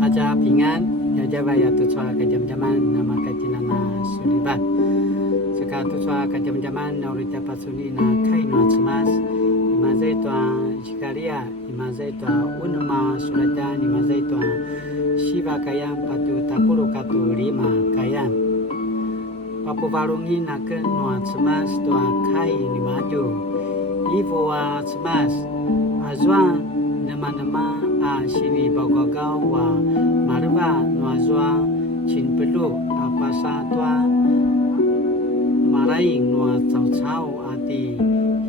大家平安，大家bayar tu cua kejam-jaman nama kajinana sulibat. Seka tu cua kejam-jaman naurita pasuni na kai no cemas. Imazai tua shikaria, imazai tua unma sulatan, imazai tua shiva kayam patu tapuru katu lima kayam. Papu varungi nak no cemas tua kai ni maju. Ibu wa cemas, azwan nama-nama sini bagagau wa marwa nuazwa chin pelu apasa tua maraing nua cau-cau ati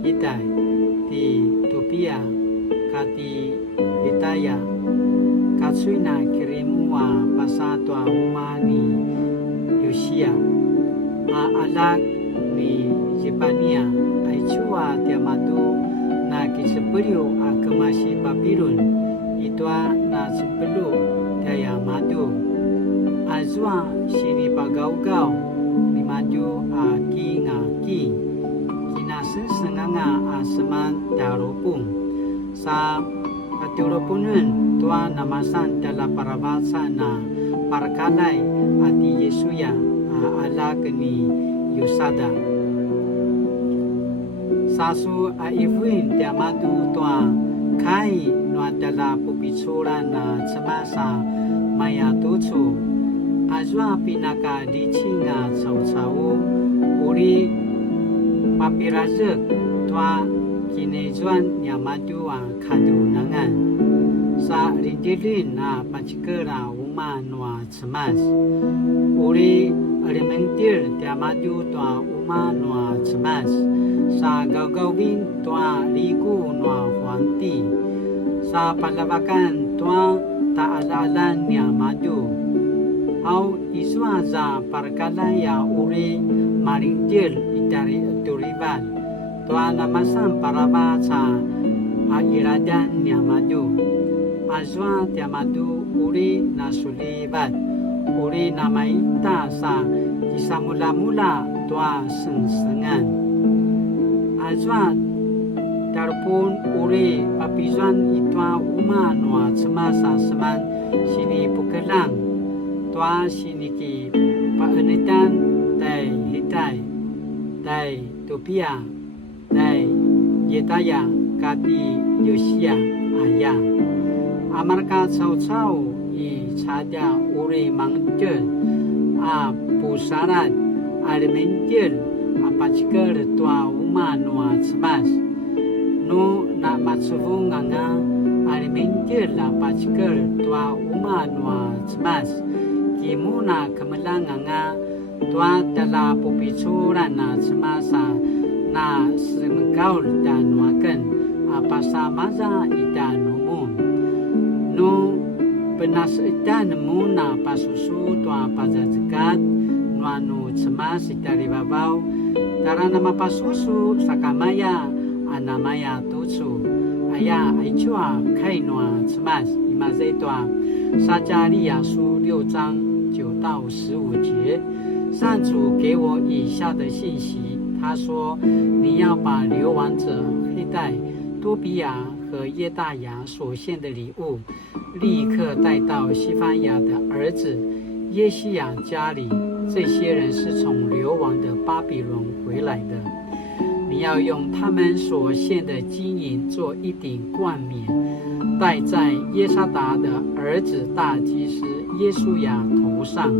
hitai ti tupia kati hitaya katsuina kirimu wa pasa tua umani yusia alag ni jipania aichua tiamatu na kisepuriu akemasi papirun itwa na sepelu daya madu azwa sini pagau-gau ni maju aki ngaki kina senganga aseman darupung sa aturupunun tua namasan dala parabasa na parkalai ati Yesuya ala keni yusada sasu aifuin tiamadu tua kai nuadala pupitsura na cemasa maya tucu azwa pinaka dicinga cau-cau uri papirazek tua kinejuan nyamadua kadunangan sa rinjilin na pacikera uma nua cemas uri alimentir tiamadu tua uma nua cemas sa gau-gauin tua ligu nua huanti sa palabakan tua taalalan niya madu au iswa za parkalaya uri maringjil itari turiban tua namasan paraba sa airadan niya madu azwa tiya madu uri nasulibat uri namaita sa kisamula-mula tua sengsengan azwa darpun uri papizuan itwa uma noa cemasa seman sini pukelang tua sini ki paenitan dai hitai dai tupia dai yetaya kati yosia ayah amarka cau-cau i caja uri mangkel a pusarat alimentil apa cikar tua uma noa cemas no na matsuvung nganga alimentir la pachker tua uma nua cemas kimuna kemelang nganga tua dala pupichura na cemasa na semgaul dan nuaken apasa maza ida numun no penas ida nemu na pasusu tua pazazekat nuanu cemas dari babau darana mapasusu sakamaya anamaya tucu aya aichua kainua cemas imazai tua撒迦利亚书6章9到15节上主给我以下的信息他说你要把流亡者黑带多比亚和耶大雅所献的礼物立刻带到西番雅的儿子耶西亚家里这些人是从流亡的巴比伦回来的你要用他们所献的金银做一顶冠冕戴在耶沙达的儿子大祭司耶稣亚头上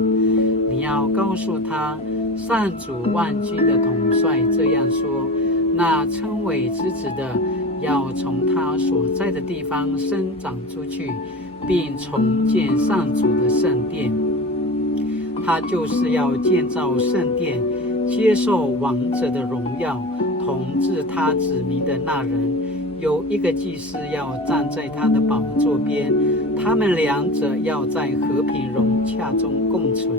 你要告诉他上主万军的统帅这样说那称为之子的要从他所在的地方生长出去并重建上主的圣殿他就是要建造圣殿接受王者的荣耀统治他子民的那人有一个祭司要站在他的宝座边他们两者要在和平融洽中共存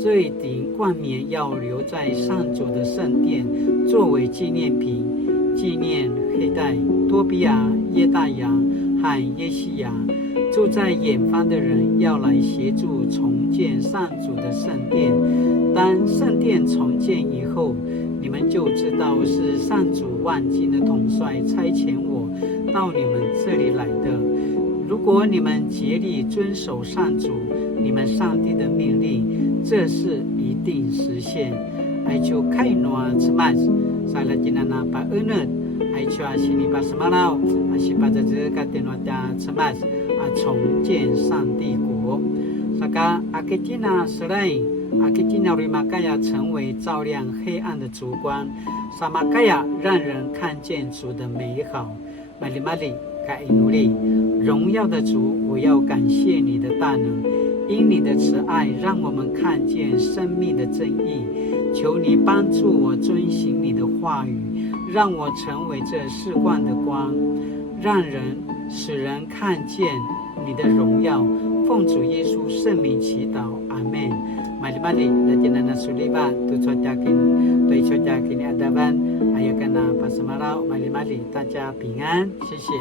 这一顶冠冕要留在上主的圣殿作为纪念品纪念黑带多比亚耶大雅和耶西亚住在远方的人要来协助重建上主的圣殿当圣殿重建以后你们就知道是上主万军的统帅差遣我到你们这里来的如果你们竭力遵守上主你们上帝的命令，这事一定实现。爱就开诺吃麦，萨拉吉娜那把恩呢，爱就阿西尼巴什马劳，阿西巴在这个电话家吃麦，重建上帝国。萨嘎阿克吉娜斯莱，阿克吉娜瑞玛盖亚成为照亮黑暗的烛光，萨玛盖亚让人看见主的美好。玛丽玛丽。该努力，荣耀的主，我要感谢你的大能，因你的慈爱让我们看见生命的真义。求你帮助我遵行你的话语，让我成为这世光的光，使人看见你的荣耀。奉主耶稣圣名祈祷，阿门。Mari-mari lajana suliba tu cocakin对cocakin adaban ayakana pasamarau mari-mari 大家平安，谢谢。